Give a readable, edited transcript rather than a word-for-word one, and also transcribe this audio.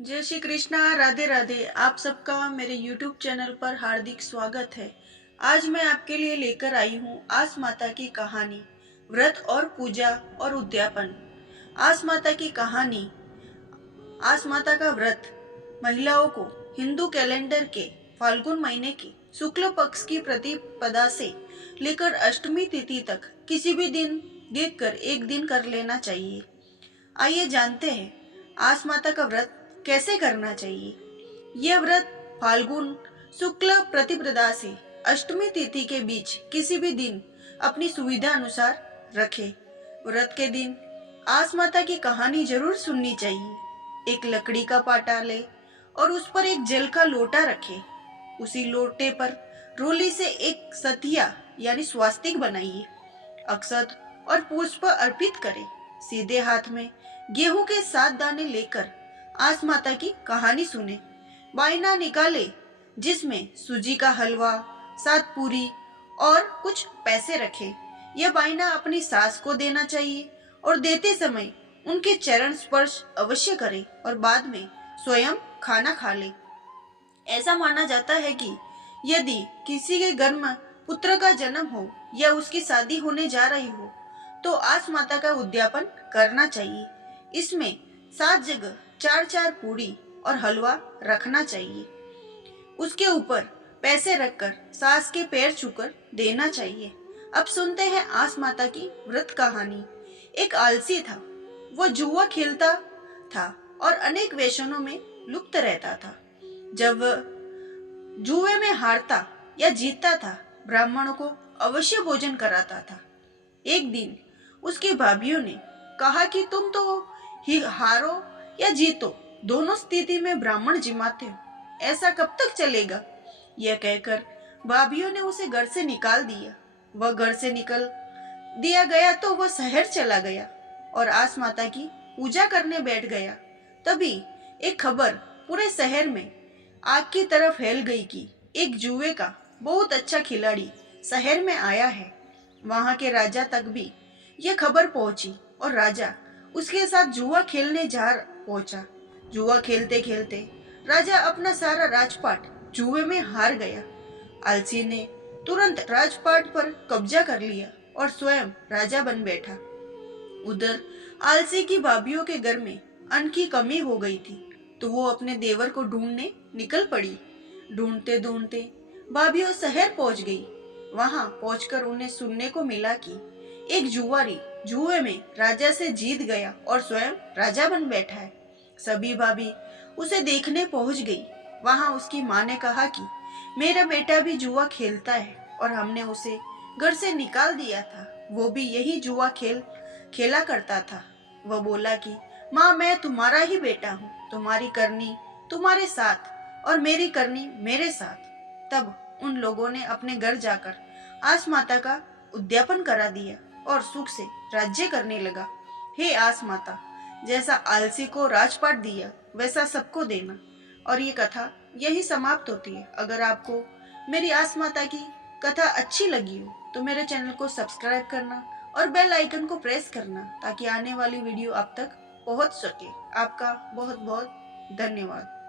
जय श्री कृष्णा, राधे राधे। आप सबका मेरे YouTube चैनल पर हार्दिक स्वागत है। आज मैं आपके लिए लेकर आई हूँ आस माता की कहानी, व्रत और पूजा और उद्यापन। आस माता की कहानी। आस माता का व्रत महिलाओं को हिंदू कैलेंडर के फाल्गुन महीने की शुक्ल पक्ष की प्रतिपदा से लेकर अष्टमी तिथि तक किसी भी दिन देखकर एक दिन कर लेना चाहिए। आइए जानते हैं आस माता का व्रत कैसे करना चाहिए। यह व्रत फाल्गुन शुक्ल प्रतिपदा से अष्टमी तिथि के बीच किसी भी दिन अपनी सुविधा अनुसार रखें। व्रत के दिन आस माता की कहानी जरूर सुननी चाहिए। एक लकड़ी का पाटा ले और उस पर एक जल का लोटा रखे। उसी लोटे पर रोली से एक सतिया यानी स्वास्तिक बनाइए। अक्षत और पुष्प अर्पित करें। सीधे हाथ में गेहूं के 7 दाने लेकर आस माता की कहानी सुने। वायना निकाले जिसमें सूजी का हलवा, 7 पूरी और कुछ पैसे रखे। यह वायना अपनी सास को देना चाहिए और देते समय उनके चरण स्पर्श अवश्य करें और बाद में स्वयं खाना खा ले। ऐसा माना जाता है कि यदि किसी के घर में पुत्र का जन्म हो या उसकी शादी होने जा रही हो तो आस माता का उद्यापन करना चाहिए। इसमें 7 जगह 4-4 पूरी और हलवा रखना चाहिए। उसके ऊपर पैसे रखकर सास के पैर छूकर देना चाहिए। अब सुनते हैं आस माता की व्रत कहानी। एक आलसी था। वह जुआ खेलता था और अनेक व्यसनों में लुप्त रहता था। जब जुए में हारता या जीतता था, ब्राह्मणों को अवश्य भोजन कराता था। एक दिन उसकी भाभीियों ने कहा कि तुम तो ही हारो या जीतो, दोनों स्थिति में ब्राह्मण जिमाते हो, ऐसा कब तक चलेगा। यह कहकर भाभीियों ने उसे घर से निकाल दिया। वह घर से निकल दिया गया तो वह शहर चला गया और आस माता की पूजा करने बैठ गया। तभी एक खबर पूरे शहर में आग की तरह फैल गई कि एक जुए का बहुत अच्छा खिलाड़ी शहर में आया है। वहां के राजा तक भी यह खबर पहुंची और राजा उसके साथ जुआ खेलने जा पहुंचा। जुआ खेलते खेलते राजा अपना सारा राजपाट जुए में हार गया। आलसी ने तुरंत राजपाट पर कब्जा कर लिया और स्वयं राजा बन बैठा। उधर आलसी की भाभीियों के घर में अन्न की कमी हो गई थी तो वो अपने देवर को ढूंढने निकल पड़ी। ढूंढते ढूंढते भाभीियों शहर पहुंच गई। वहां पहुंचकर उन्हें सुनने को मिला कि एक जुआरी जुए में राजा से जीत गया और स्वयं राजा बन बैठा है। सभी भाभी उसे देखने पहुंच गई। वहां उसकी माँ ने कहा कि मेरा बेटा भी जुआ खेलता है और हमने उसे घर से निकाल दिया था। वो भी यही जुआ खेला करता था। वह बोला कि माँ, मैं तुम्हारा ही बेटा हूँ, तुम्हारी करनी तुम्हारे साथ और मेरी करनी मेरे साथ। तब उन लोगों ने अपने घर जाकर आस माता का उद्यापन करा दिया और सुख से राज्य करने लगा। हे आस माता, जैसा आलसी को राजपाट दिया वैसा सबको देना। और ये कथा यही समाप्त होती है। अगर आपको मेरी आस माता की कथा अच्छी लगी हो तो मेरे चैनल को सब्सक्राइब करना और बेल आइकन को प्रेस करना ताकि आने वाली वीडियो आप तक पहुंच सके। आपका बहुत बहुत धन्यवाद।